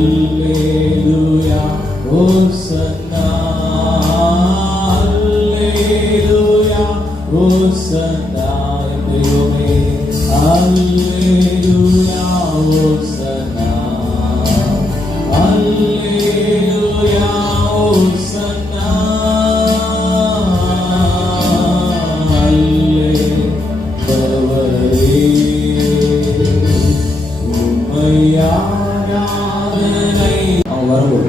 அல்லேலூயா ஓசன்னா அல்லேலூயா ஓசன்னா தெய்வமே அல்லேலூயா ஓசன்னா அல்லேலூயா ஓசன்னா அல்லேலூயா உம்மையாராதனை அவன் வரும்போது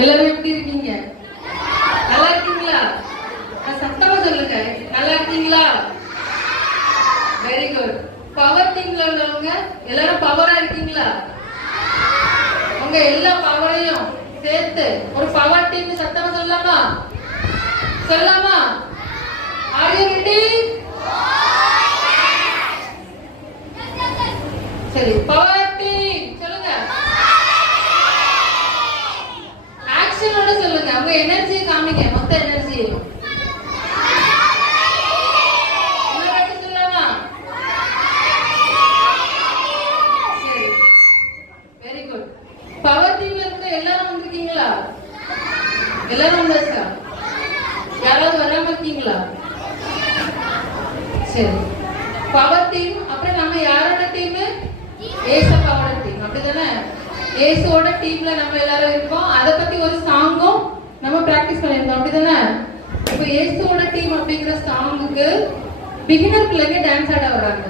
எல்லாரும் எப்படி இருக்கீங்க? நல்லா இருக்கீங்களா? சத்தமா சொல்லுங்க. நல்லா இருக்கீங்களா? Very good. பவர் டீம்ல உள்ளவங்க எல்லாரும் பவரா இருக்கீங்களா? உங்க எல்லா பவரையும் சேர்த்து ஒரு பவர் டீம் சத்தமா சொல்லலாமா? சொல்லலாமா? Are you ready? சரி, பவர் டீம் சொல்லுங்க. ஆக்ஷனோட சொல்லுங்க. உங்க எனர்ஜி காமிங்க. மொத்த எனர்ஜி சொல்லலாமா? சரி, வெரி குட். பவர் டீம்ல இருக்க எல்லாரும் வந்திருக்கீங்களா? எல்லாரும் வந்தாச்சா? யாராவது வராம இருக்கீங்களா? சரி, பவர் டீம். அப்புறம் நம்ம யாரோட டீம்? ஏசப்பாவோட டீம். அப்படிதானே? ஏசுவோட டீம்ல நம்ம எல்லாரும் இருக்கோம். அதை பத்தி ஒரு சாங்கும் நம்ம பிராக்டிஸ் பண்ணிருக்கோம். அப்படிதானே? இப்ப ஏசுவோட டீம் அப்படிங்கிற சாங்குக்கு பிகினர் பிள்ளைங்க டான்ஸ் ஆட வர்றாங்க.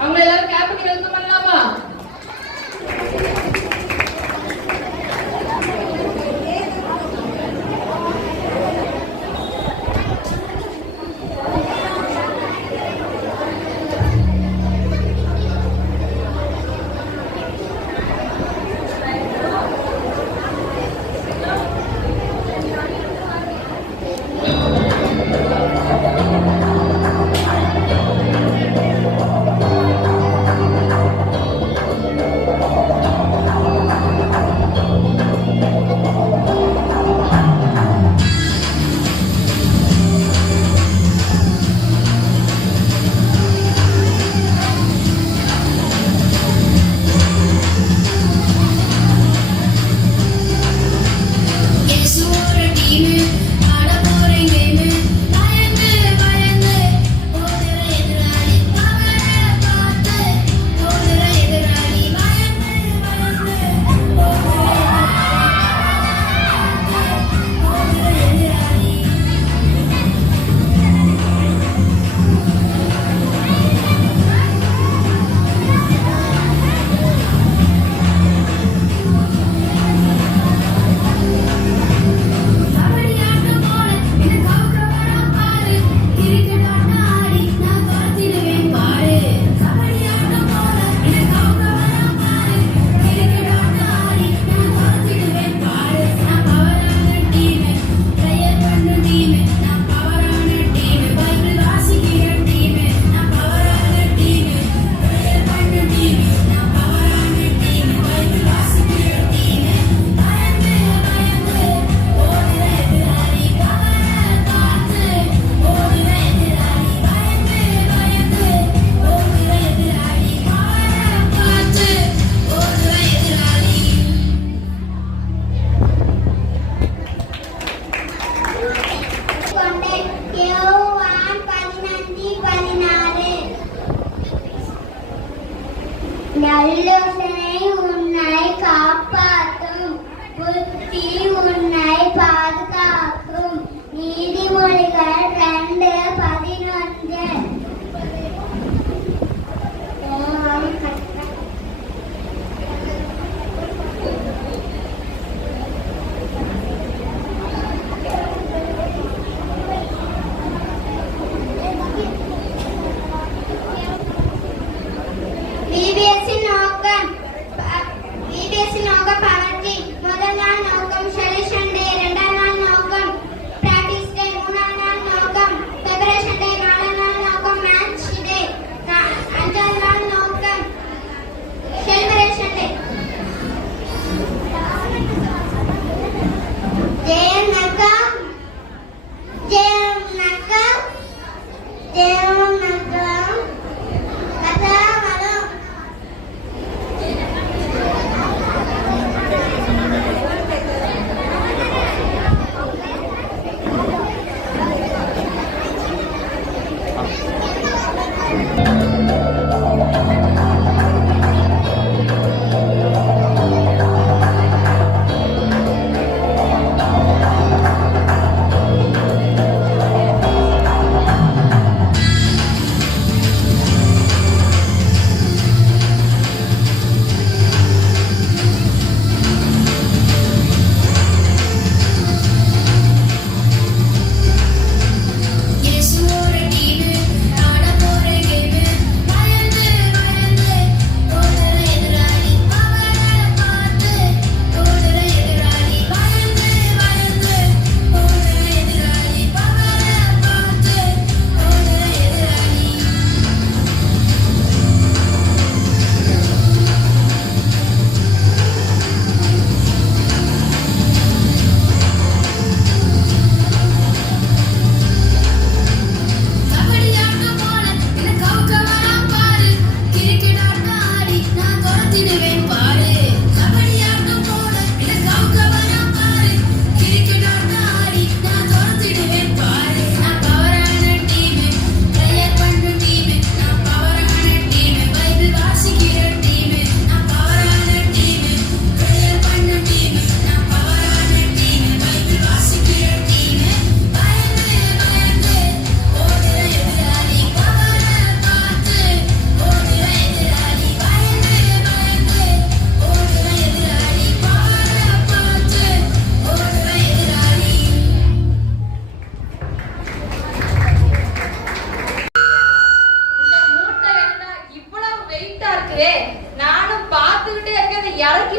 அவங்க எல்லாரும் கிளாப் பண்ணி வெல்கம் பண்ணலாமா?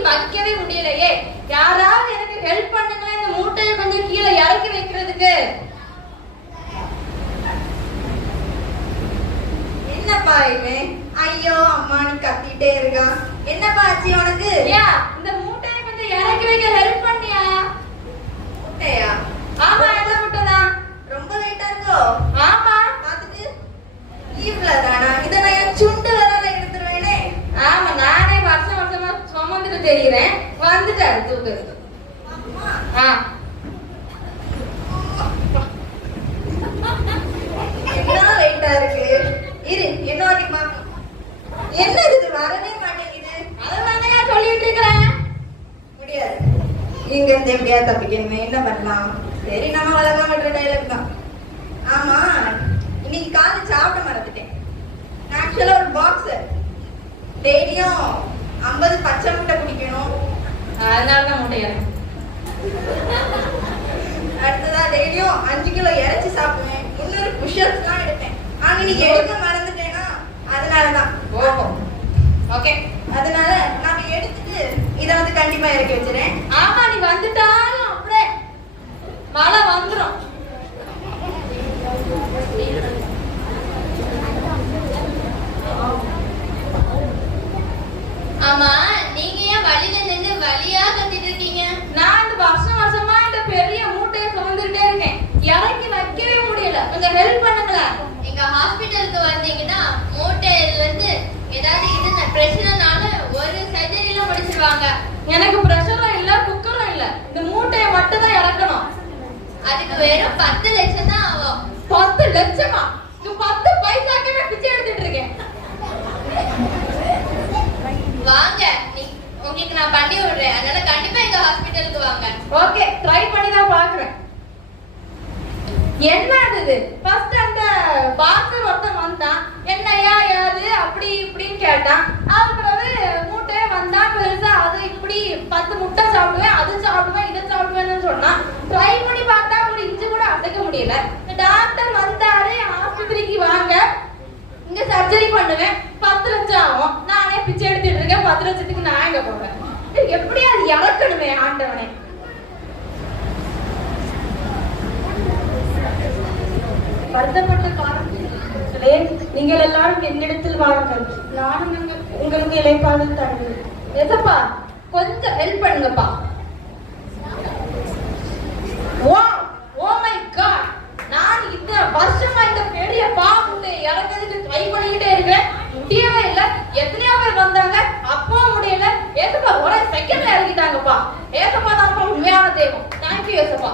வைக்கவே முடியலையே. யாராவது எனக்கு ஹெல்ப் பண்ணுங்களேன், இந்த மூட்டையை கொஞ்சம் கீழே இறக்கி வைக்கிறதுக்கு. என்னப்பா இவன் ஐயோ அம்மானு கத்திட்டே இருக்கான். என்னப்பா ஆச்சு உனக்கு? இந்த மூட்டையை கொஞ்சம் இறக்கி வைக்க ஹெல்ப் பண்ணியா? முட்டையா? ஆமா, எந்த மூட்டை தான்? ரொம்ப வெயிட்டா இருக்கோ? ஆமா. பாத்துட்டு இவ்வளவுதானா? இதை நான் என் சுண்டு வரால எடுத்துருவேனே. ஆமா, நானே வருஷம் வருஷமா சுமந்துட்டு தெரியுறேன். வந்துட்டாரு தூக்குறது. அம்மா என்ன வெயிட்டா இருக்கு? இரு என்ன வாட்டிமா. என்னது இது வரவே மாட்டேங்குது. அதனாலயா சொல்லிட்டு இருக்கிறேன். முடியாது. இங்க இருந்து எப்படியா தப்பிக்கணுமே, என்ன பண்ணலாம்? சரி நம்ம வளர்க்க மாட்டேற டைலாக் தான். ஆமா, இன்னைக்கு காலை சாப்பிட மறந்துட்டேன். நான் ஆக்சுவலா ஒரு பாக்ஸர். டெய்லியும் 50 பச்சை முட்டை குடிக்கணும். அதனாலதான் மூட்டை இறங்க. அடுத்ததா டெய்லியும் 5 கிலோ இறைச்சி சாப்பிடுவேன். 300 புஷ்அப்ஸ் தான் எடுப்பேன். ஆனா இன்னைக்கு எடுக்க மறந்துட்டேனா, அதனாலதான். ஓஹோ, ஓகே. அதனால நாம எடுத்துட்டு இதை வந்து கண்டிப்பா இறக்கி வச்சிடறேன். ஆமா, நீ வந்துட்டாலும் அப்படியே மழை வந்துரும். ஆமா, நீங்க ஏன் வழியில நின்னு வழியா கத்திட்டு இருக்கீங்க? நான் இந்த வருஷம் வருஷமா இந்த பெரிய மூட்டையை சுமந்துட்டே இருக்கேன். இறக்கி வைக்கவே முடியல. கொஞ்சம் ஹெல்ப் பண்ணுங்களேன். எங்க ஹாஸ்பிட்டலுக்கு வந்தீங்கன்னா மூட்டையில இருந்து ஏதாவது இது பிரச்சனைனால ஒரு சர்ஜரியில முடிச்சிருவாங்க. எனக்கு பிரஷரும் இல்ல, குக்கரும் இல்ல. இந்த மூட்டையை மட்டும் தான் இறக்கணும். அதுக்கு வெறும் 10 லட்சம் தான் ஆகும். 10 லட்சமா? 10 பைசாக்கே நான் பிச்சை எடுத்துட்டு இருக்கேன். வாங்க, உங்களுக்கு நான் பண்ணி விடுறேன். அதனால கண்டிப்பா எங்க ஹாஸ்பிட்டலுக்கு வாங்க. ஓகே, ட்ரை பண்ணி தான் பாக்குறேன். என்ன இது? ஃபர்ஸ்ட் அந்த பாக்ஸர் ஒருத்தன் வந்தான். என்னையா யாரு அப்படி இப்படின்னு கேட்டான். அதுக்கு மூட்டையே வந்தா பெருசா அது இப்படி 10 முட்டை சாப்பிடுவேன், அது சாப்பிடுவேன், இதை சாப்பிடுவேன்னு சொன்னான். ட்ரை பண்ணி பார்த்தா ஒரு இன்ச்சு கூட அசைக்க முடியல. டாக்டர் வந்தாரு, ஆஸ்பத்திரிக்கு வாங்க, இங்க சர்ஜரி பண்ணுவேன், 10 லட்சம் ஆகும். நானே பிச்சை எடுத்துட்டு இருக்கேன். 10 லட்சத்துக்கு நான் எங்க போவேன்? எப்படி அது இறக்கணுமே ஆண்டவனே. வருத்தப்பட்ட காரணங்களே நீங்கள் எல்லாரும் என்னிடத்தில் வாருங்கள், நானும் உங்களுக்கு இளைப்பாறு தருவேன். எசப்பா, கொஞ்சம் ஹெல்ப் பண்ணுங்கப்பா. ஓ மை காட், நான் இந்த வருஷமா இந்த பெரிய பாம்பு இறங்கிறதுக்கு ட்ரை பண்ணிக்கிட்டே இருக்கேன். முடியவே இல்லை. எத்தனையோ பேர் வந்தாங்க, அப்பவும் முடியல. ஏசப்பா ஒரே செகண்ட்ல இறங்கிட்டாங்கப்பா. ஏசப்பா தான் உண்மையான தெய்வம். தேங்க்யூ ஏசப்பா.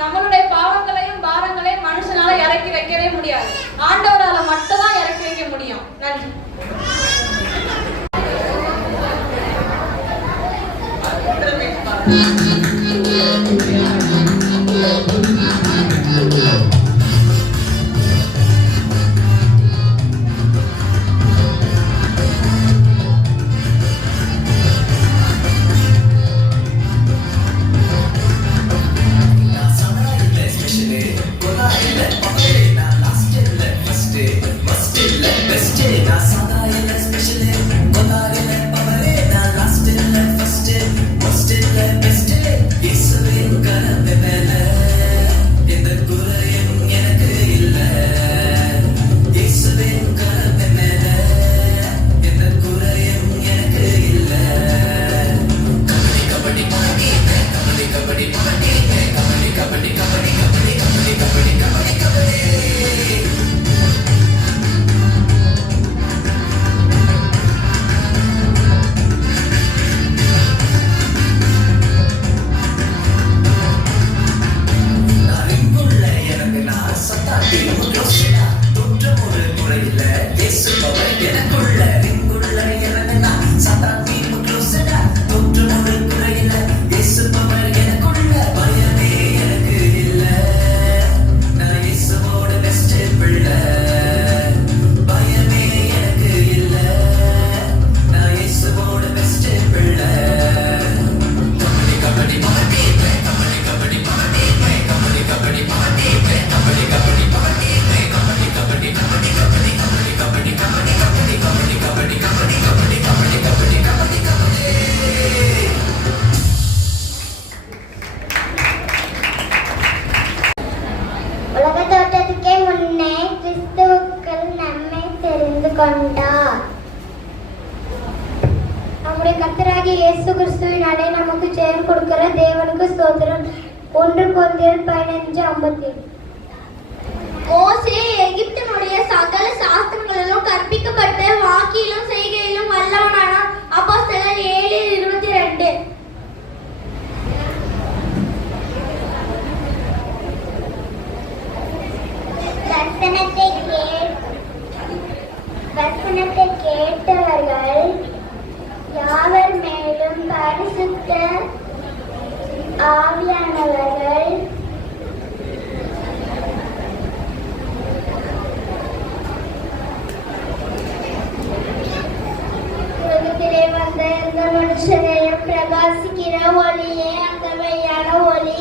நம்மளுடைய பாவங்களையும் பாரங்களையும் மனுஷனால இறக்கி வைக்கவே முடியாது. ஆண்டவரால மட்டும் தான் இறக்கி வைக்க முடியும். நன்றி. Best day, நாளை நமக்கு ஜெயம் கொடுக்கிற தேவனுக்கு ஸ்தோத்திரம். 1 கொரிந்தியர் 15:57. மோசே எகிப்தினுடைய சகல சாஸ்திரங்களிலும் கற்பிக்கப்பட்ட வாக்கிலும் செய்கையிலும் வல்லவனானான். அப்போஸ்தலர் 7:22. வசனத்தை கேட்டவர்கள் யாவர் மேலும் பரிசுத்த ஆவியானவர்கள் உலகத்திலே வந்த எந்த மனுஷரையும் பிரகாசிக்கிற ஒளியே அந்த மெய்யான ஒளி.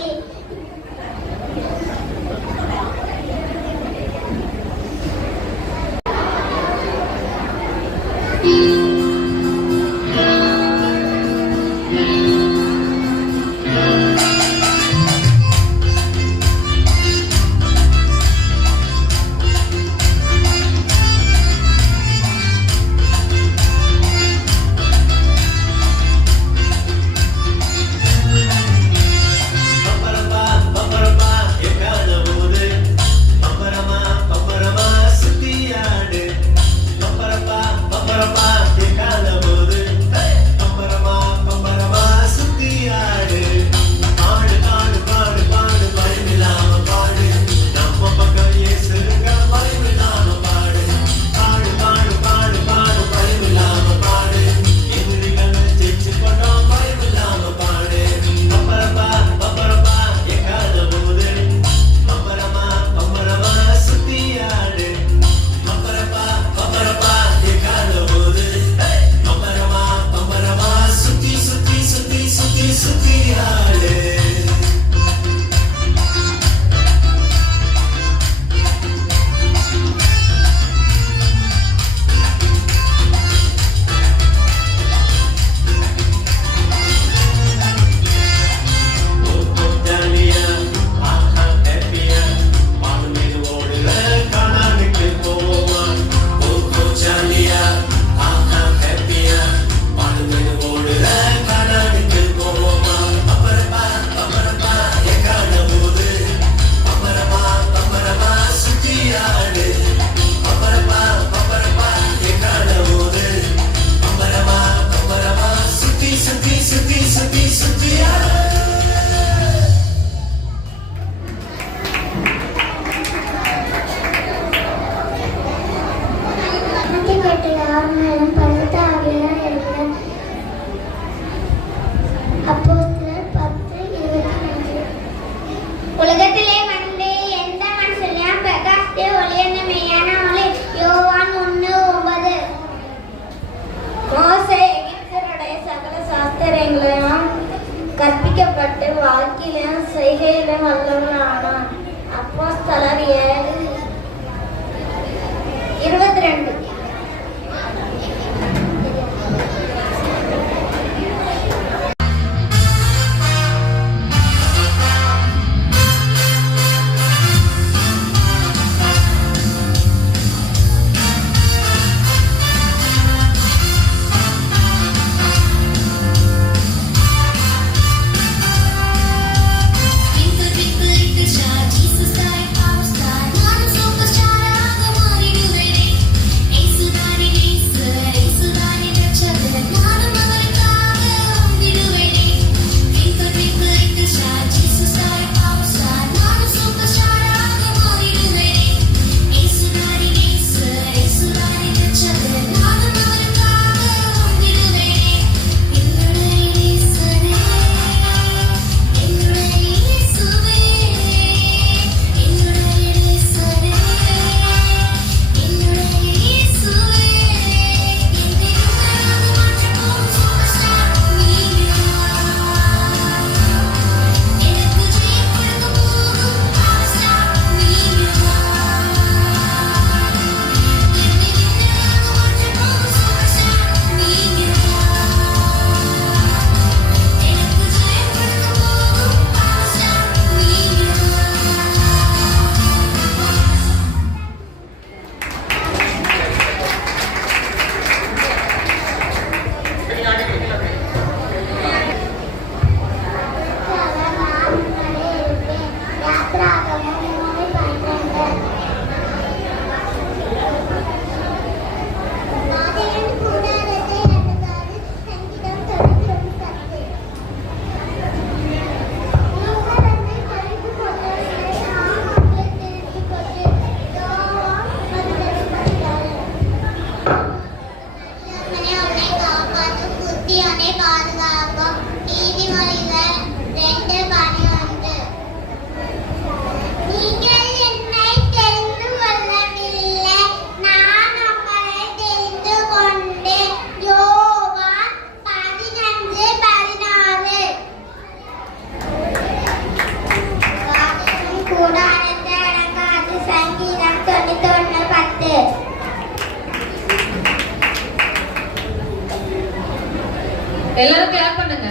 எல்லாரும் கிளாப் பண்ணுங்க.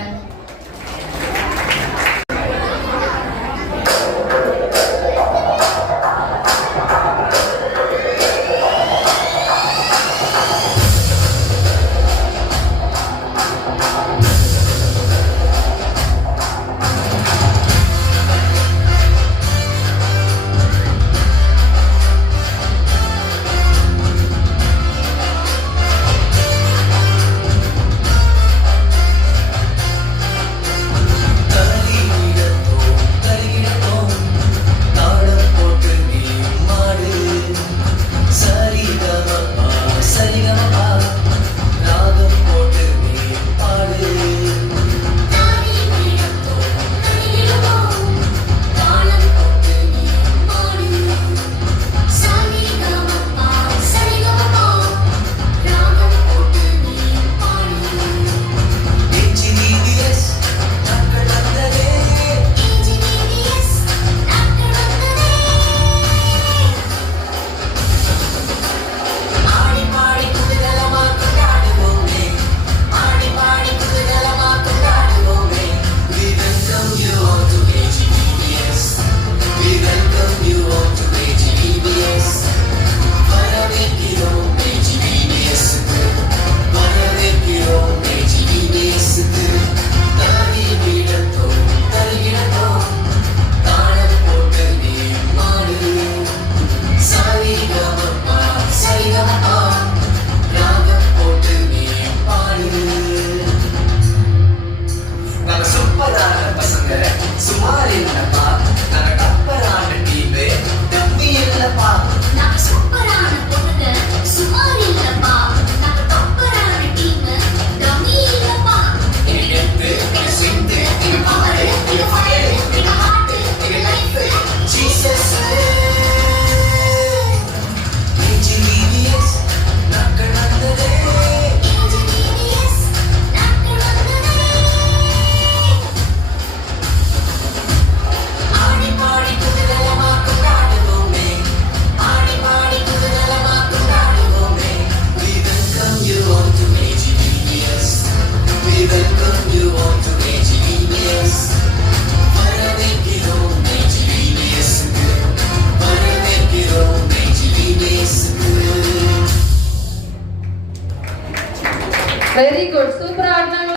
வெரி குட், சூப்பரா ஆடினாங்க.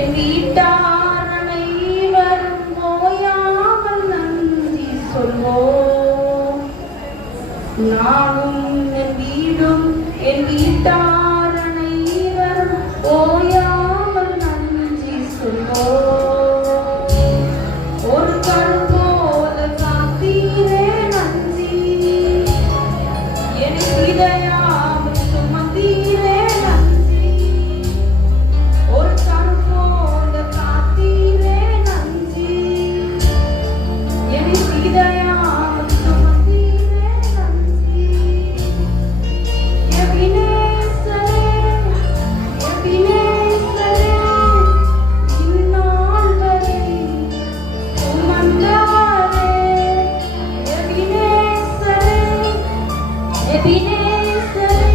என் வீட்டார் அனைவரும் ஓயாமல் நன்றி சொல்வோம். நானும் என் வீடும் என் வீட்டார் அனைவரும் ஓயாமல் நன்றி சொல்வோம். ஒரு கண் போல காத்தீரே நன்றி, என் இதயாவில் சுமந்தீரே நன்றி. ஒரு கண் போல காத்தீரே நன்றி, என் இதயாவில் சுமந்தீரே நன்றி. எபினேசரே, எபினேசரே, இந்நாள் வரை சுமந்தாரே. எபினேசரே, எபினேசரே,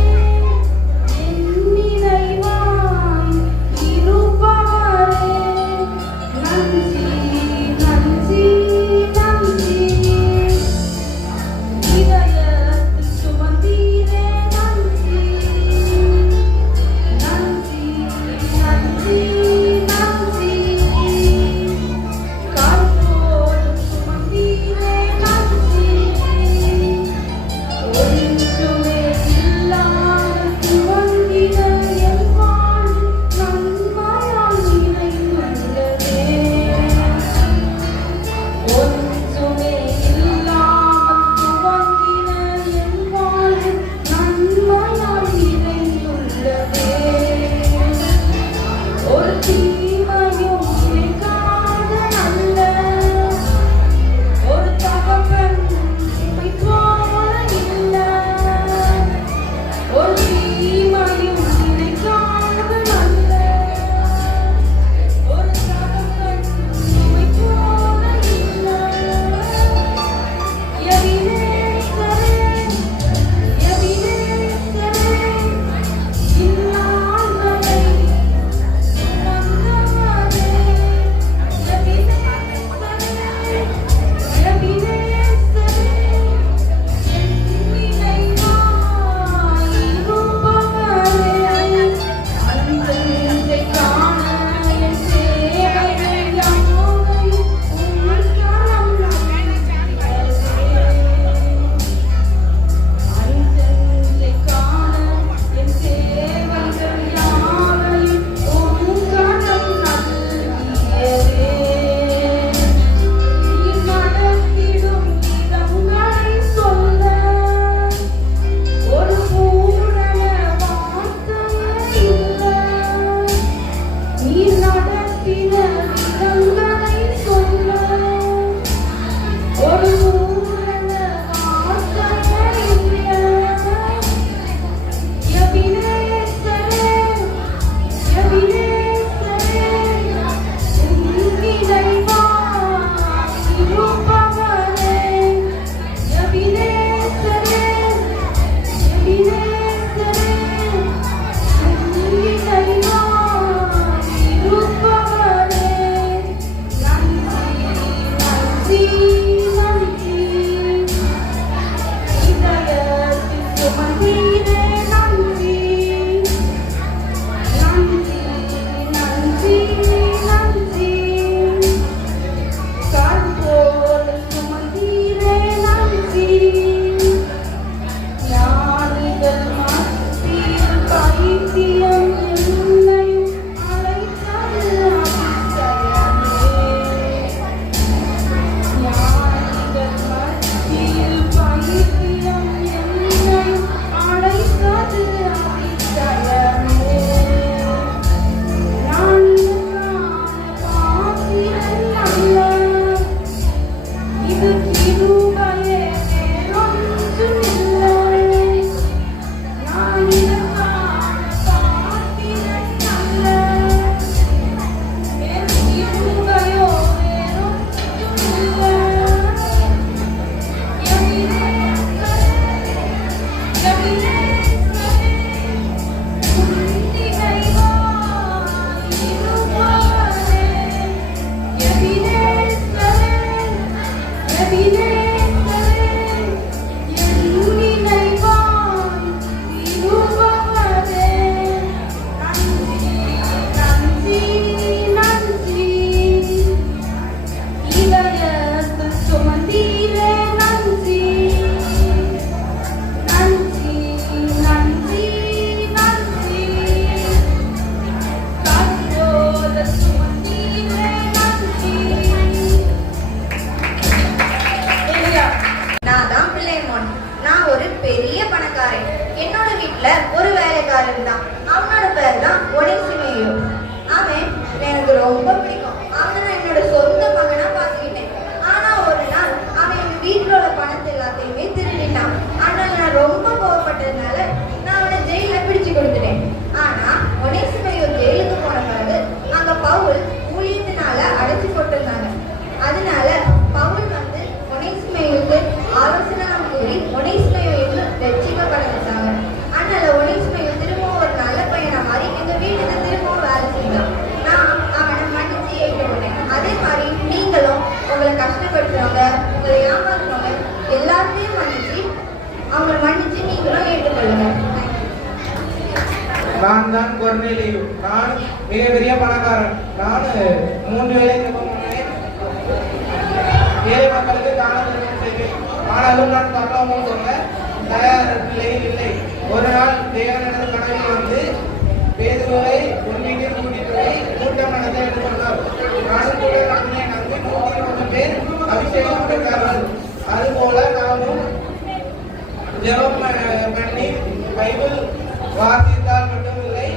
வேலைக்காரன். என்னோட வீட்டுல ஒரு வேலைக்காரன் தான். அவனோட பேர் தான் ஒனேசிமேயு. அவன் எனக்கு ரொம்ப பிடிக்கும். அவனை நான் என்னோட சொந்த மகனா பார்த்துக்கிட்டேன். ஆனா ஒரு நாள் அவன் எங்க வீட்டுல உள்ள பணத்தை எல்லாத்தையுமே திருடிட்டான். ஆனால் நான் ரொம்ப கோவப்பட்டதுனால நான் அவனை ஜெயில பிடிச்சு கொடுத்துட்டேன். ஆனா ஒனேசிமேயு ஜெயிலுக்கு போன பிறகு அங்க பவுல் ஊழியத்தினால அடைச்சு போட்டிருந்தாங்க. அதனால பவுல் வந்து ஒனேசிமேயுக்கு ஆலோசனை கூறி ஒனேசிமேயு ரட்சிக்கப்பட வச்சாங்க. அதனால ஒனேசிமேயு திரும்பவும் ஒரு நல்ல பையனா மாதிரி எங்க வீட்டுக்கு திரும்பவும் வேலை செஞ்சான். நான் அவனை மன்னிச்சு ஏற்றுக்கொண்டேன். அதே மாதிரி நீங்களும் உங்களை கஷ்டப்படுத்துறவங்க, உங்களை ஏமாத்துறவங்க எல்லாத்தையும் அவங்களை மன்னிச்சு நீங்களும் ஏற்றுக்கொள்ளுங்க. நான் தான் கொர்நேலியு. நான் மிகப்பெரிய பணக்காரன். நான் 3 வேளை ஜெபம் பண்ணேன். 7 மக்களுக்கு தான தர்மம் செய்வேன். ஆனாலும் நான் தப்பாமல் சொல்ல தயார் நிலையில் இல்லை. ஒரு நாள் தேவன் எனது கனவில் வந்து பேதுருவை உன் வீட்டில் கூட்டிட்டு போய் கூட்டம் நடத்த என்று சொன்னார். நானும் கூட நடந்தேன். அங்கு 103 பேர் அபிஷேகம் பெற்றார்கள். அதுபோல நானும் ஜெபம் பண்ணி பைபிள் வாசித்தால் மட்டுமில்லை,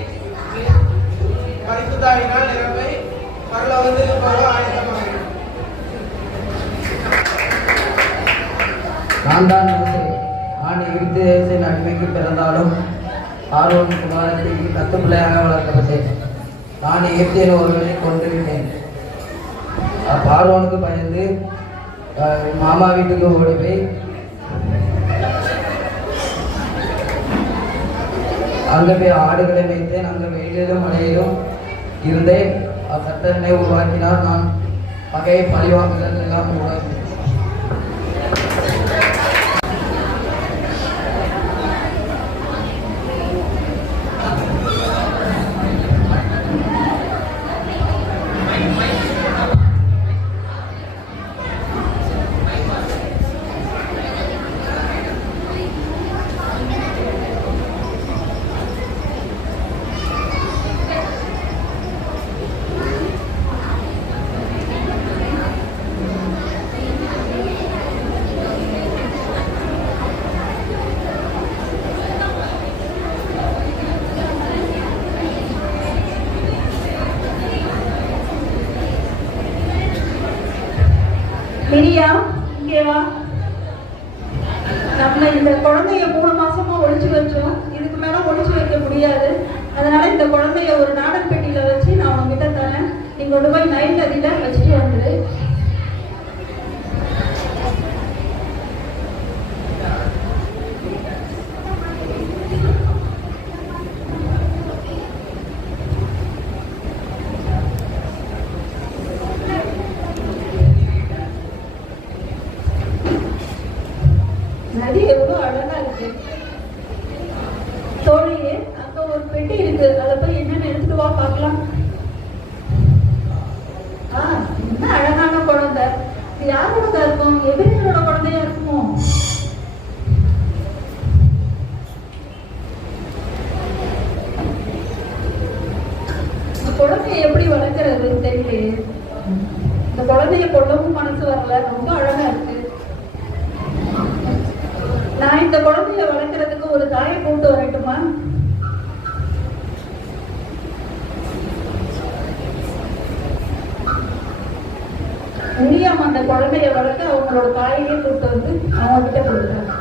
பரிசுத்தாவினால் நிரம்பை பரலோகத்துக்கு போக ஆயத்தமாகிறேன். நான் தான் மோசே. நான் எகிப்து தேசத்தின் அடிமைக்கு பிறந்தாலும் ஆரோன் குமாரத்திற்கு கத்துப்பிள்ளையாக வளர்க்கப்பட்டேன். நான் எகிப்தியன் ஒருவனை கொன்றுவிட்டேன். ஆரோனுக்கு பயந்து மாமா வீட்டுக்கு ஓடி போய் அங்கே போய் ஆடுகளை வைத்தேன். அங்கே வெயிலிலும் மழையிலும் இருந்தேன். கர்த்தரனை உருவாக்கினார். நான் பகையை பழிவாங்குதல் எல்லாம் உருவாக்கி மிரியா, இங்கே வா. நம்ம இந்த குழந்தைய 3 மாசமா ஒளிச்சு வச்சோம். இதுக்கு மேல ஒளிச்சு வைக்க முடியாது. அதனால இந்த குழந்தைய ஒரு நாடல் பெட்டியில வச்சு நான் உங்ககிட்ட தரேன். நீங்க கொண்டு போய் நைல் நதியில வச்சுட்டு வந்துடு. நதி எவ்வளோ அழகா இருக்கு. தோழியே, அங்க ஒரு பெட்டி இருக்கு. அதை போய் என்னன்னு எடுத்துட்டு வா பார்க்கலாம். என்ன அழகான குழந்தை. இது யாரோட இருக்கும்? எபிரேயரோட குழந்தையா இருக்குமோ? இந்த குழந்தைய எப்படி வளர்க்கறது தெரியலையே. இந்த குழந்தைய கொள்ளவும் மனசு வரல. ரொம்ப அழகா இருக்கு. நான் இந்த குழந்தைய வளர்க்கறதுக்கு ஒரு தாயை கூட்டு வரட்டுமா? முடியாம அந்த குழந்தைய வளர்க்க அவங்களோட தாயையே கூட்டு வந்து அவங்க கிட்ட கொடுக்குறாங்க.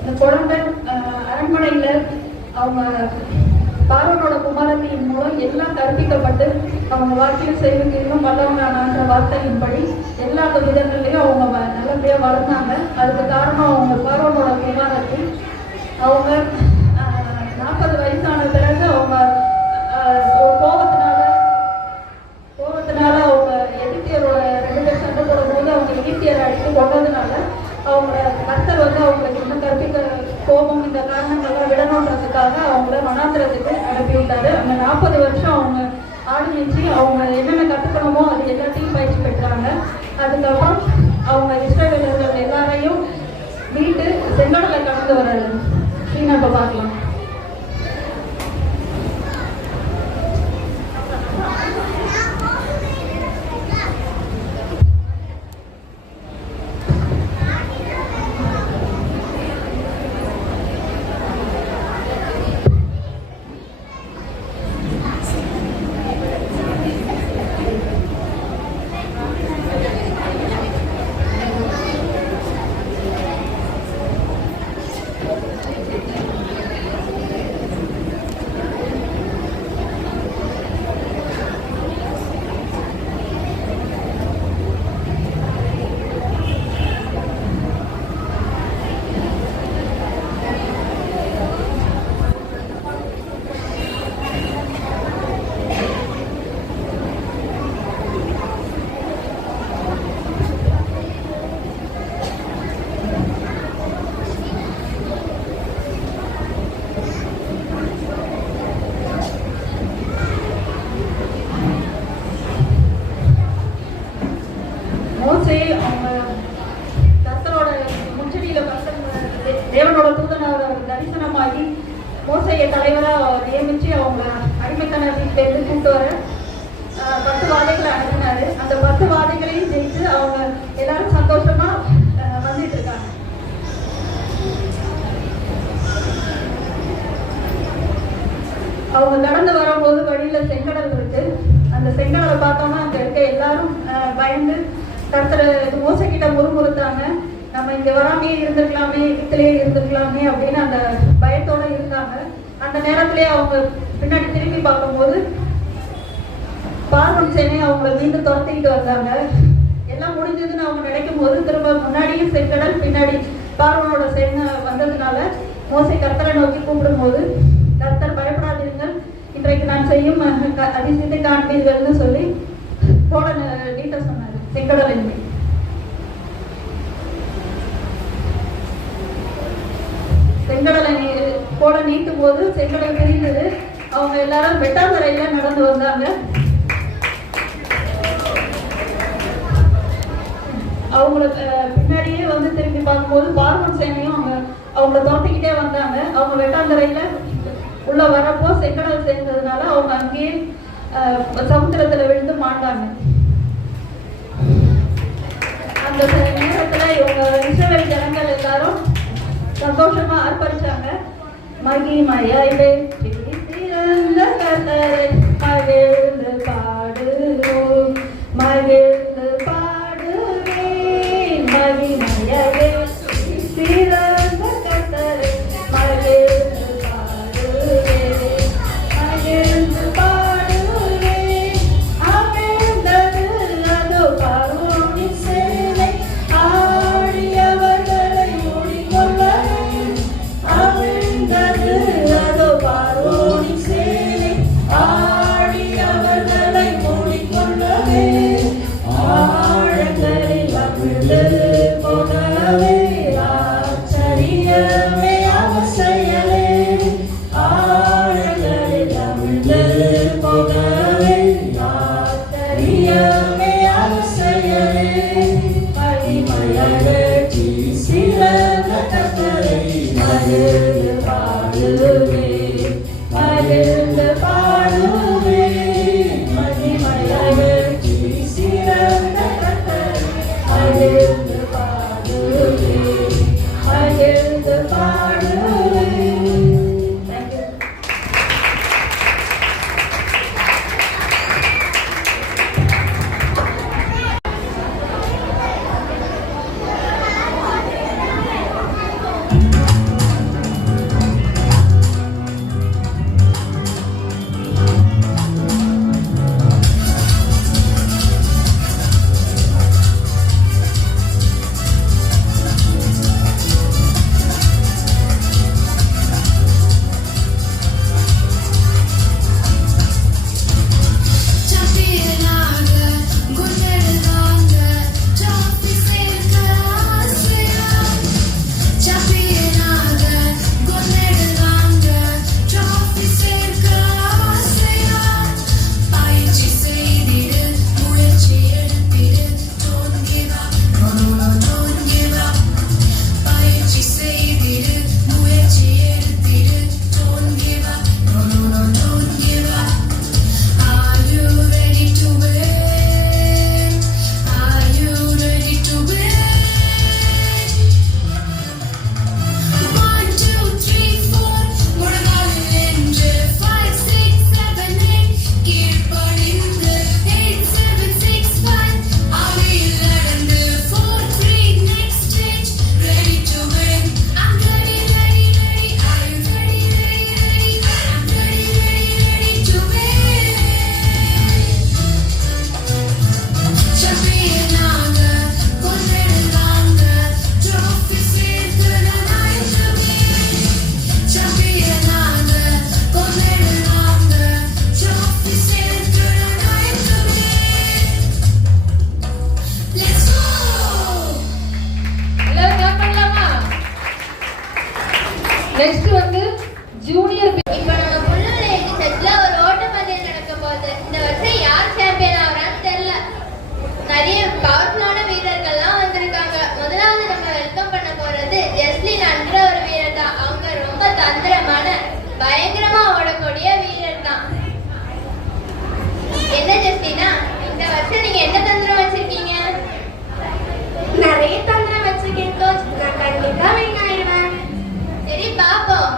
இந்த குழந்தை அரண்மனையில அவங்க பார்வனோட குமாரத்தின் மூலம் எல்லாம் கற்பிக்கப்பட்டு அவங்க வாழ்க்கையில் செய்வதற்கு இன்னும் வல்லவனான வார்த்தையின்படி எல்லா விதங்கள்லையும் அவங்க நல்லபடியா வளர்ந்தாங்க. அதுக்கு காரணம் அவங்க பார்வனோட குமாரத்தி. அவங்க 40 வயசான பிறகு அவங்க ஒரு கோபத்தினால அவங்க எகிப்தியரோட 2 பேர் சண்டை போடும்போது அவங்க எகிப்தியரை அடித்து கொண்டதுனால அவங்க கர்த்தர் வந்து அவங்களுக்கு இன்னும் கற்பிக்க கோபம் இந்த காரணங்கள்லாம் விடணுன்றதுக்காக அவங்கள வனாந்திரத்துக்கு அனுப்பி விட்டாரு. அந்த 40 வருஷம் அவங்க ஆடு மேய்ச்சி அவங்க என்னென்ன கற்றுக்கணுமோ அது எல்லாத்தையும் பயிற்சி பெற்றாங்க. அதுக்கப்புறம் அவங்க இஸ்ரவேலர்கள் எல்லாரையும் மீட்டு செங்கடலை கடந்து வர்றாரு. நம்ம பார்க்கலாம். தீர்மானமாகி மோசையை தலைவராக நியமித்து அவங்க அடிமைத்தனத்திலிருந்து கூட்டு வர 10 வாதைகளை அனுப்பினாரு. அந்த 10 வாதைகளையும் ஜெயித்து அவங்க எல்லாரும் சந்தோஷமா வந்துட்டு இருக்காங்க. அவங்க கடந்து வரும்போது வழியில செங்கடல் இருக்கு. அந்த செங்கடலை பார்த்தோம்னா அங்க இருக்க எல்லாரும் பயந்து கர்த்தரை மோசக்கிட்ட முறுமுறுத்தாங்க. நம்ம இங்க வராமே இருந்திருக்கலாமே, வீட்டிலேயே இருந்திருக்கலாமே அப்படின்னு அந்த பயத்தோட இருந்தாங்க. அந்த நேரத்திலேயே அவங்க பின்னாடி திரும்பி பார்க்கும்போது பார்வன் சேனை அவங்கள மீண்டும் துரத்திக்கிட்டு வந்தாங்க. எல்லாம் முடிஞ்சதுன்னு அவங்க நினைக்கும் போது திரும்ப முன்னாடியும் செங்கடல், பின்னாடி பார்வனோட சேனை வந்ததுனால மோசை கர்த்தரை நோக்கி கூப்பிடும் போது கர்த்தர் பயப்படாதீர்கள், இன்றைக்கு நான் செய்யும் அதிசயத்தை காண்பீர்கள்னு சொல்லி போட நீட்ட சொன்னார். செங்கடல் எண்ணி செங்கடலை போட நீட்டும் போது செங்கடல் தெரிந்தது. அவங்க எல்லாரும் வெட்டாந்தரையில நடந்து வந்தாங்க. அவங்கள பின்னாடியே வந்து திரும்பி பார்க்கும்போது பார்வன் சேனையும் அவங்கள துரத்திக்கிட்டே வந்தாங்க. அவங்க வெட்டாந்தரையில உள்ள வரப்போ செங்கடல் சேர்ந்ததுனால அவங்க அங்கேயே சமுத்திரத்துல விழுந்து மாண்டாங்க. அந்த நேரத்துல இவங்க இஸ்ரவேல் ஜனங்கள் எல்லாரும் சந்தோஷமா ஆர்ப்பரிச்சாங்க. மகிமையாயிலே சிறந்த கர்த்தரை மகிழ்ந்து பாடுவோம், மகிழ்ந்து பாடுவேன். மகிமையாயிலே சிறந்த கர்த்தரை மகிழ்ந்து பாடுவேன், மகிழ்ந்து பாடுவேன். அமிழ்ந்தது அது பார்வோனின் சேனை, ஆடியவர்களை மூடிக்கொள்ளவே. அமிழ்ந்தது அது பார்வோனின் சேனை, ஆடியவர்களை மூடிக்கொள்ளவே. ஆழங்களில் அமிழ்ந்து போகவே, ஆச்சரியமே அவர் செயலே. ஆழங்களில் அமிழ்ந்து போகவே, ஆச்சரியமே அவர் செயலே. மகிமையாக சிறந்த கர்த்தரை மகிழ்ந்து பாடுவேன், மகிழ்ந்து பாடுவேன். மகிமையாக சிறந்த கர்த்தரை மகிழ்ந்து பாடுவேன், மகிழ்ந்து பாடுவேன். Thank you. நெக்ஸ்ட் வந்து ஜூனியர். இப்ப நம்ம புல்லுலேக்கு செட்ல ஒரு ஓட்டப்பந்தயம் நடக்க போகுது. இந்த வருஷம் யார் சாம்பியன் ஆகிறான்னு தெரியல. நிறைய பவர்ஃபுல்லான வீரர்கள்லாம் வந்திருக்காங்க. முதலாவது நம்ம வெல்கம் பண்ண போறது ஜெஸ்லின் என்ற ஒரு வீரர் தான். அவங்க ரொம்ப தந்திரம் என்ன ஜஸ்டினா, இந்த வருஷம் நீங்க என்ன தந்திரம் வச்சிருக்கீங்க? நிறைய தந்திரம் வச்சிருக்கேன் கோச். நான் கண்டிப்பா வின் ஆயிடுவேன். சரி பாப்போம்.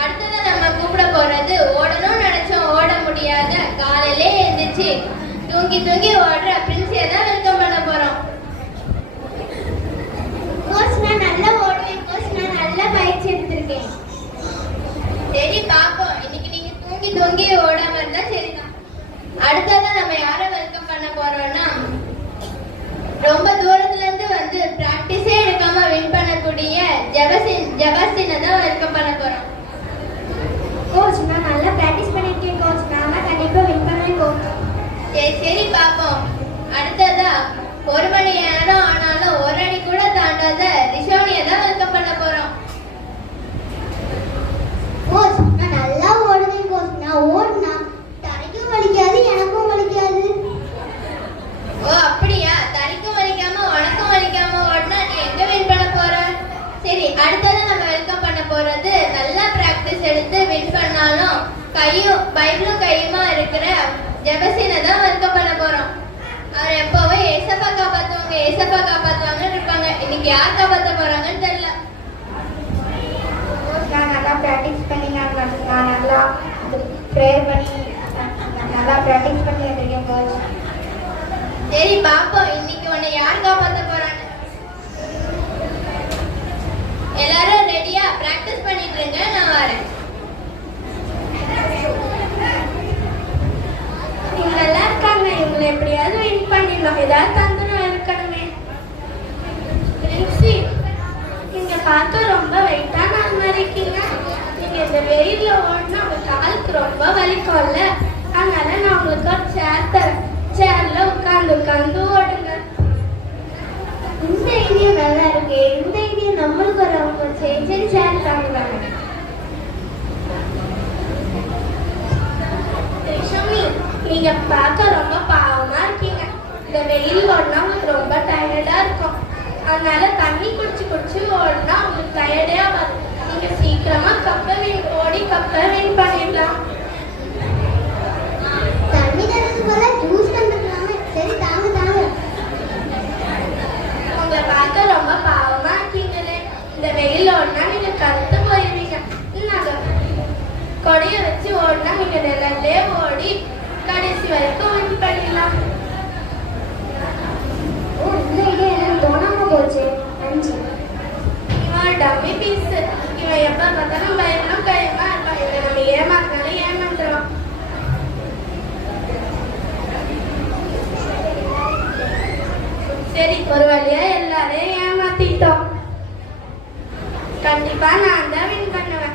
அடுத்தது நம்ம கூப்பிட போறது ஓடணும்னு நினைச்சோம் ஓட முடியாத காலையிலே எழுந்திரிச்சு தூங்கி தூங்கி ஓடுற பிரின்சியை தான் வெல்கம் பண்ண போறோம். கோச் நான் நல்லா ஓடுவேன் கோச். நான் நல்லா பயிற்சி எடுத்திருக்கேன். சரி பாப்போம். இன்னைக்கு நீங்க தூங்கி தூங்கி ஓடாம இருந்தா சரிதான். அடுத்ததா நம்ம யாரை வெல்கம் பண்ண போறோம்னா, ரொம்ப தூரத்துல இருந்து வந்து பிராக்டிஸே எடுக்காம வின் பண்ணக்கூடிய ஜெபஸ்டினை தான் வெல்கம் பண்ண போறோம். கோச் நான் நல்லா பிராக்டிஸ் பண்ணிருக்கேன் கோச். நான் கண்டிப்பா வின் பண்ணுவேன் கோச். சரி பாப்போம். அடுத்ததா 1 மணி நேரம் ஆனாலும் ஒரு அடி கூட தாண்டாத ரிஷோனியை தான் வெல்கம் பண்ண போறோம். கோச் நான் நல்லா ஓடுவேன் கோச். நான் ஓடுனா தரைக்கும் வலிக்காது எனக்கும் வலிக்காது. ஓ அப்படியா? தரைக்கும் வலிக்காம உனக்கும் வலிக்காம ஓடுனா நீ எங்க வின் பண்ண போற? சரி, அடுத்தது நம்ம வெல்கம் பண்ண போறது நல்லா பிராக்டிஸ் எடுத்து வின் பண்ணாலும் பைபிளும் கையுமா இருக்கிற ஜெபஸ்டினை தான் வெல்கம் பண்ண போறோம். அவர் எப்பவும் ஏசப்பா காப்பாத்துவாங்கன்னு இருப்பாங்க. இன்னைக்கு யார் காப்பாத்த போறாங்கன்னு தெரியல. நான் நல்லா ப்ராக்டிஸ் பண்ணி நான் நல்லா ப்ரேயர் பண்ணி நல்லா ப்ராக்டிஸ் பண்ணி இருக்கேன் கோச். சரி பாப்போம் இன்னைக்கு உன்னை யார் காப்பாத்த போறாங்க. எல்லாரும் ரெடியா பிராக்டிஸ் பண்ணிட்டு இருங்க, நான் வரேன். இவங்க நல்லா இருக்காங்க. இவங்களை எப்படியாவது வின் பண்ணிடலாம். ஏதாவது தந்திரம் இருக்கணுமே. பிரின்சி நீங்க பார்க்க ரொம்ப வெயிட்டான மாதிரி இருக்கீங்க. நீங்க இந்த வெயில்ல ஓடினா உங்க காலுக்கு ரொம்ப வலிக்கும்ல. அதனால நான் உங்களுக்கு ஒரு சேர் தரேன். சேர்ல உட்கார்ந்து ஓடுங்க. இந்த ஐடியா நல்லா இருக்கு. இந்த ஐடியா நம்மளுக்கு ஒரு அவங்க சரி சேர் தாங்குவாங்க. நீங்க பார்க்க ரொம்ப பாவமா இருக்கீங்க. இந்த வெயில் ஓடினா உங்களுக்கு ரொம்ப டயர்டா இருக்கும். அதனால தண்ணி குடிச்சு ஓடினா உங்களுக்கு டயர்டே ஆகாது. நீங்க சீக்கிரமா ஓடி கப்ப வின் பண்ணிடலாம். தண்ணி தரதுக்கு பதிலா ஜூஸ் தந்துக்கலாமே. சரி தாங்க. உங்களை பார்க்க ரொம்ப பாவமா இருக்கீங்களே. இந்த வெயில் ஓடினா நீங்க கருத்து போயிருவீங்க. கொடைய வச்சு ஓடினா நீங்க நிழல்லே ஓடி கடைசி வரைக்கும் வின் பண்ணிடலாம். இந்த ஐடியா எனக்கு தோணாம போச்சு. நன்றி. இவன் டம்மி பீஸ். இவன் எப்ப பார்த்தாலும் பயமா இருப்பான். இவன் நம்ம ஏமாத்தினாலும் ஏமாந்துருவான். சரி, ஒரு வழியா எல்லாரையும் ஏமாத்திட்டோம். கண்டிப்பா நான் தான் வின் பண்ணுவேன்.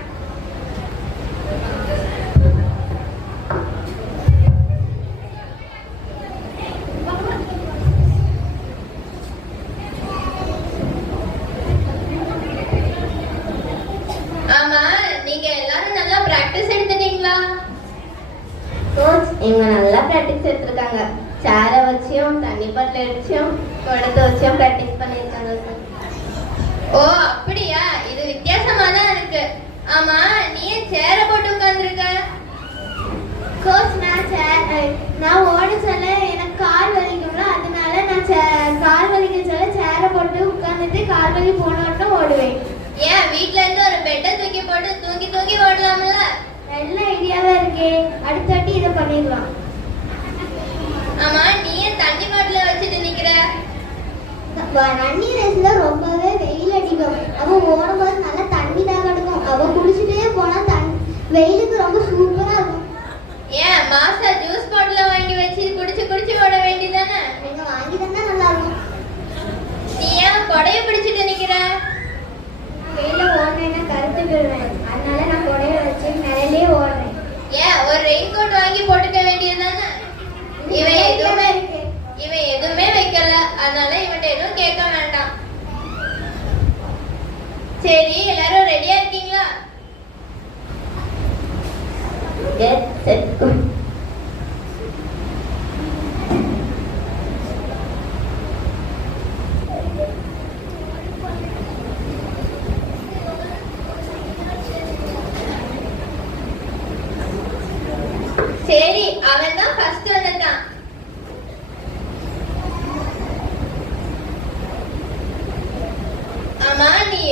ஆமா, நீங்க எல்லாரும் நல்லா பிராக்டிஸ் எடுத்துட்டீங்களா? கோச் இவங்க நல்லா பிராக்டிஸ் எடுத்திருக்காங்க. சேரை வச்சியும் தண்ணி பாட்டில் அடிச்சியும் குடத்தை வச்சியும் பிராக்டிஸ் பண்ணியிருக்காங்க சார். ஓ அப்படியா? இது வித்தியாசமா தான் இருக்கு. ஆமா, நீ சேரை போட்டு உட்கார்ந்துருக்க? கோச் நான் ஓட சொல்ல எனக்கு கால் வலிக்கும்ல. அதனால நான் கால் வலிக்க சொல்ல சேரை போட்டு உட்கார்ந்துட்டு கால் வலி போனோன்னு ஓடுவேன். ஏன் வீட்ல இருந்து ஒரு பெட்டை தூக்கி போட்டு தூக்கி ஓடலாம்ல? நல்ல ஐடியாவா இருக்கே. அடுத்தாட்டி இதை பண்ணிடலாம். ஆமா, நீ தண்ணி பாட்டில வச்சுட்டு நிக்கிற? ரன்னி ரேஸ்ல ரொம்பவே வெயில் அடிக்கும். அவன் ஓடும்போது நல்லா தண்ணி தான் கிடக்கும். அவன் குடிச்சிட்டே போனா வெயிலுக்கு ரொம்ப சூப்பரா இருக்கும். ஏன் மாசா ஜூஸ் பாட்டில வாங்கி வச்சு குடிச்சு ஓட வேண்டியதானே? நீங்க வாங்கி தந்தா நல்லா இருக்கும். நீ ஏன் கொடைய பிடிச்சிட்டு நிக்கிற? வெயில ஓடுறேன்னா கருத்து போயிடுவேன். அதனால நான் கொடைய வச்சு நிலையிலே ஓடுறேன். ஏன் ஒரு ரெயின் கோட் வாங்கி போட்டுக்க வேண்டியதானே? இவன் எதுவுமே வைக்கல, அதனால இவன் எதுவும் கேட்க வேண்டாம். சரி, எல்லாரும் ரெடியா இருக்கீங்களா? சரி, அவன் தான் ஃபர்ஸ்ட் வந்துட்டான்.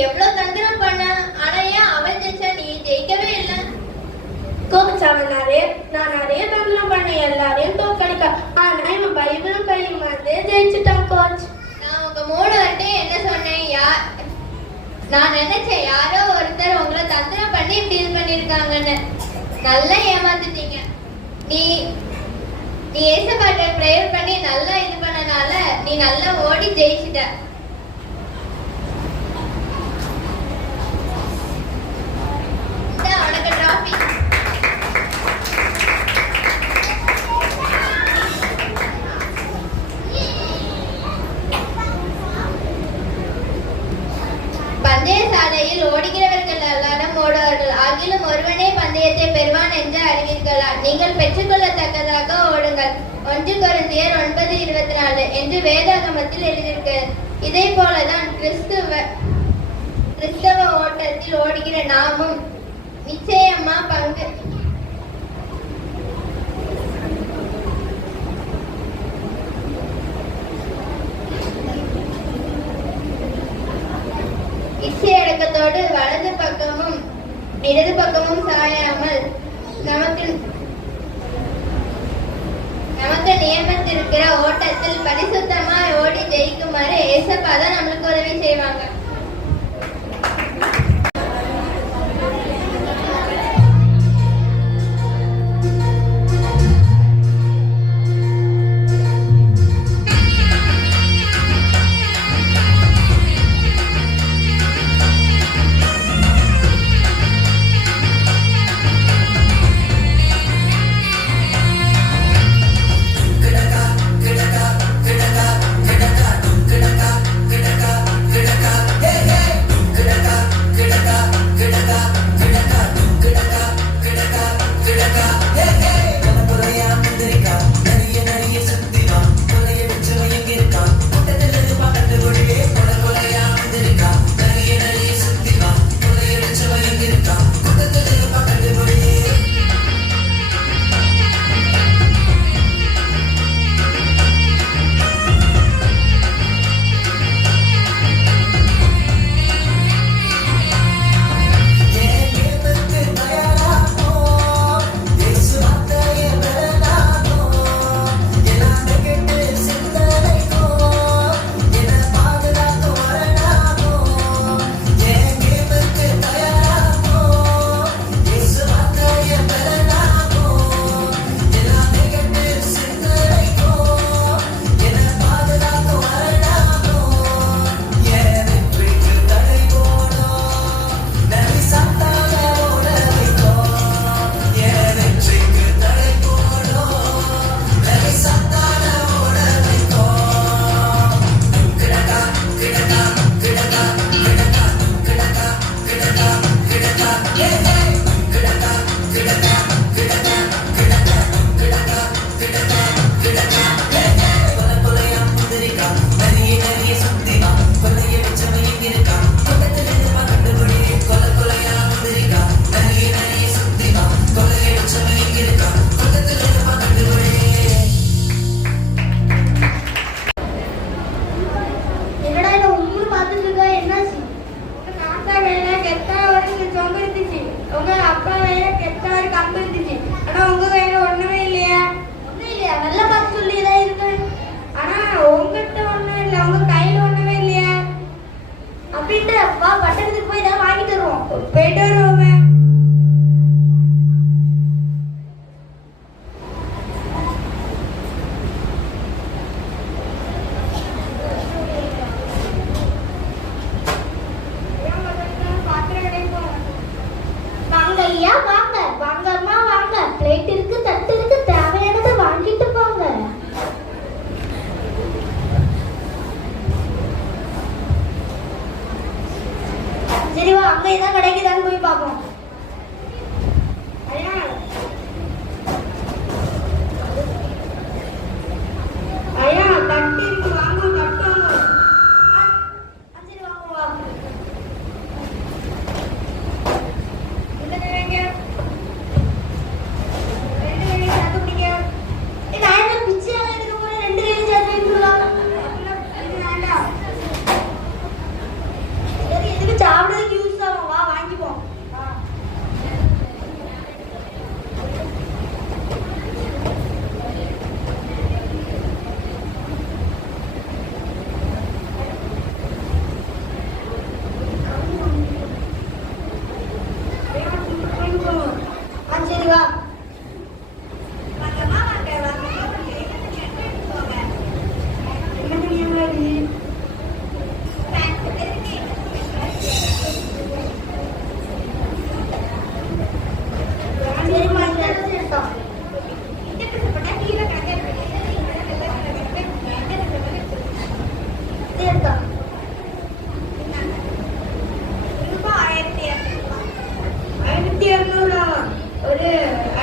எவ்வளவு தந்திரம் பண்ண, ஆனா ஏன் அவன் ஜெயிச்சா நீ ஜெயிக்கவே இல்லை? கோச் அவன் நான் நிறைய தந்திரம் பண்ணேன், எல்லாரையும் தோக்கடிக்க. ஆனா இவன் பைபிளும் கையும் வந்து ஜெயிச்சுட்டான் கோச். நான் உங்க 3 வாட்டி என்ன சொன்னேன்? நான் நினைச்சேன் யாரோ ஒருத்தர் உங்களை தந்திரம் பண்ணி டீல் பண்ணிருக்காங்கன்னு. நல்லா ஏமாந்துட்டீங்க. நீ ஏசப்பாட்ட ப்ரேயர் பண்ணி நல்லா இது பண்ணனால நீ நல்லா ஓடி ஜெயிச்சிட்ட. உனக்கு டிராஃபி. பந்தய சாலையில் ஓடுகிறவர்கள் எல்லாரும் ஓடுவார்கள், ஆகிலும் ஒருவனே பந்தயத்தை பெறுவான் என்று அறிவீர்களா? நீங்கள் பெற்றுக்கொள்ளத்தக்கதாக ஓடுங்கள். 1 கொரிந்தியர் 9:24 என்று வேதாகமத்தில் எழுதியிருக்கிறது. இதே போலதான் கிறிஸ்தவ ஓட்டத்தில் ஓடுகிற நாமும் நிச்சயமா பங்கு இச்சையடக்கத்தோடு வலது பக்கமும் இடது பக்கமும் சாயாமல் நமக்கு நியமித்திருக்கிற ஓட்டத்தில் பரிசுத்தமா ஓடி ஜெயிக்குமாறு ஏசப்பா தான் நம்மளுக்கு உதவி செய்வாங்க.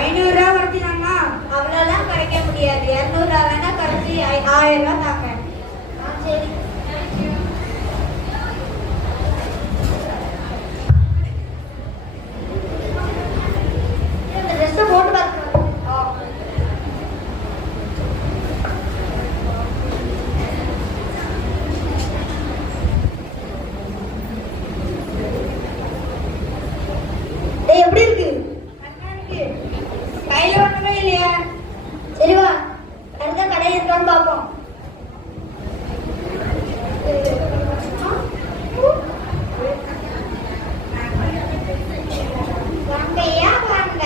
500 ரூபா குறைச்சிட்டாங்க. அவ்வளோலாம் குறைக்க முடியாது. 200 ரூபா வேணா குறைச்சி 1000 ரூபா தாங்க. சரி. இந்த ட்ரெஸ்ஸை போட்டு பார்க்கணும். எப்படி இருக்கு? கையில ஒண்ணுமே இல்லையா? சரி வா, அடுத்த கடை இருக்கான்னு பார்ப்போம். வாங்கய்யா வாங்க.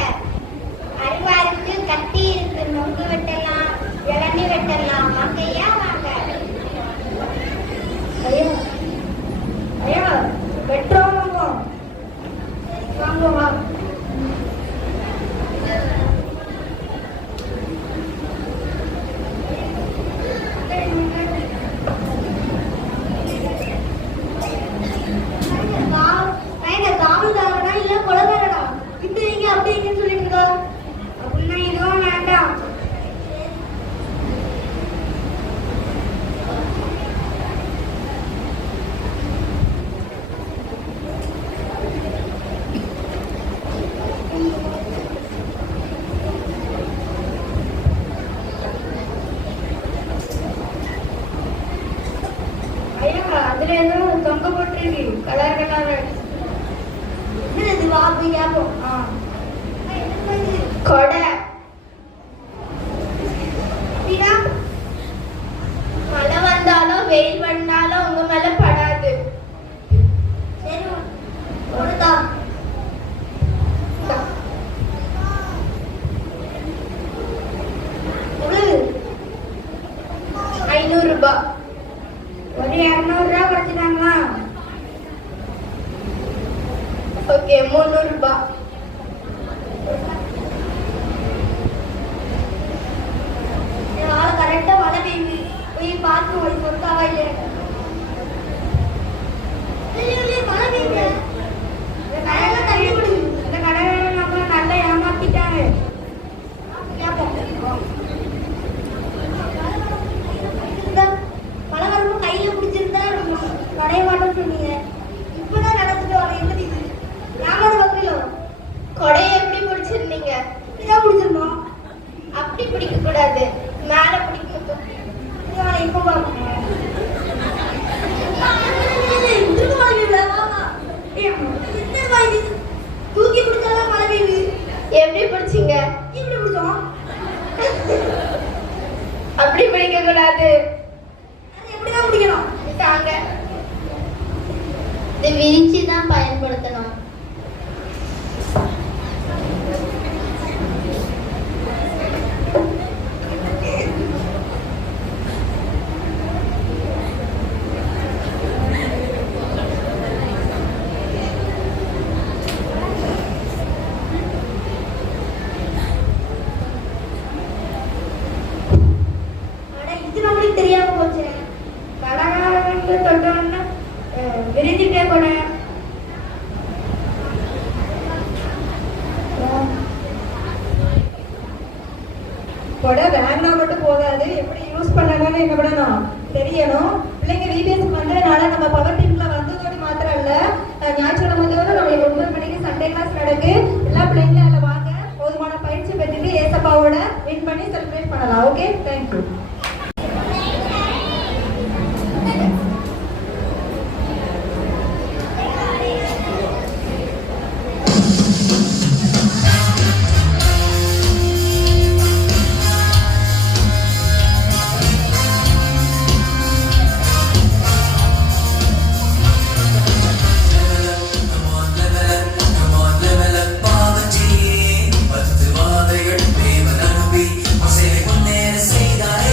அருவாருக்கு கத்தி இருக்கு, நொங்கு வெட்டலாம், இளநீ வெட்டலாம். வாங்கய்யா வாங்க. ஐயா ஐயா பெட்ரோல் வாங்க வா. காவல்தாரனா இல்ல கொலைகாரனா? இப்படி நீங்க அப்படி இங்கன்னு சொல்லிட்டு இருக்கா? அப்படின்னா இதுவும் வேண்டாம். ஐயா அதுல ஏதோ தொங்க போட்டிருக்கு கலர் கலர். என்னது? வா போய் கேப்போம். கொடை. அப்படின்னா மழை வந்தாலும் வெயில் வந்தாலும் உங்க மேல படாது. சரி கொடுத்தா. 500 ரூபாய். ஒரு 200 ரூபா குறைச்சிட்டாங்களா? ஓகே, 300 ரூபாய். ஆள் கரெக்டா மழை பெய்யுது. போய் பார்த்து ஒரு சொத்தாவா இல்லையா? மழை பெய்யுது. இந்த கடையெல்லாம் தள்ளி விடுது. இந்த கடையில நம்ம நல்லா ஏமாத்திட்டாங்க. கேட்போம். மழை வரணும் கையில பிடிச்சிருந்தா கடைய மாட்டோம்னு சொன்னீங்க. இப்பதான் நடந்துட்டு வர எப்படி ஏமாத பக்கத்துல கொடையை எப்படி பிடிச்சிருந்தீங்க? இதான் பிடிச்சிருந்தோம். அப்படி பிடிக்க கூடாது, மேல பிடிக்கணும். இப்போ பாருங்க. தூக்கி பிடிச்சாதான் மழை பெய்யுது. எப்படி பிடிச்சீங்க? இப்படி பிடிச்சோம். அப்படி பிடிக்க கூடாது. அது எப்படிதான் பிடிக்கணும்? தாங்க. இது விரிச்சு தான் பயன்படுத்தணும். இது நம்மளுக்கு தெரியாம போச்சு. கடைக்காரங்க தொட்டோன்னா விரிஞ்சிட்டே போனேன். கொடை வாங்கினா மட்டும் போதாது, எப்படி யூஸ் பண்ணணும்னு என்ன பண்ணணும் தெரியணும். பிள்ளைங்க விபிஎஸ் பண்றதுனால நம்ம பவர் டீம்ல வந்ததோடு மாத்திரம் இல்ல, ஞாயிற்றுக்கிழமை தோறும் நம்ம 9 மணிக்கு சண்டே கிளாஸ் நடக்கு. எல்லா பிள்ளைங்களும் அதில் வாங்க, போதுமான பயிற்சி பெற்றுட்டு ஏசப்பாவோட வின் பண்ணி செலிப்ரேட் பண்ணலாம். Okay, thank you. வாதைகள் தேவன் அனுப்பி அசைவை முன்னேற செய்தாரே.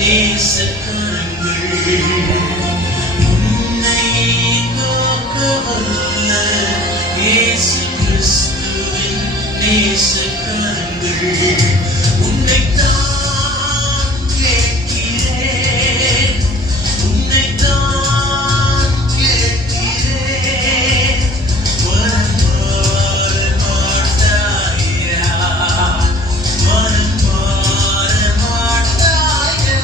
நேசக்கரங்கள் உன்னை காக்கவல்ல இயேசு கிறிஸ்துவின் நேசக்கரங்கள் உன்னைத்தான் கேட்கிறேன் உன்னைத்தான் கேட்கிறேன் வரமாற மாட்டாயா வரமாற மாட்டாயா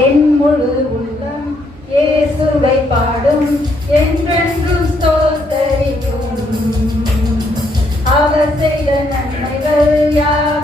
என் முழு உள்ளம் இயேசுவை பாடும் என்றென்றும் ஸ்தோத்தரிக்கும் அவர் செய்த நன்மைகள் யாவை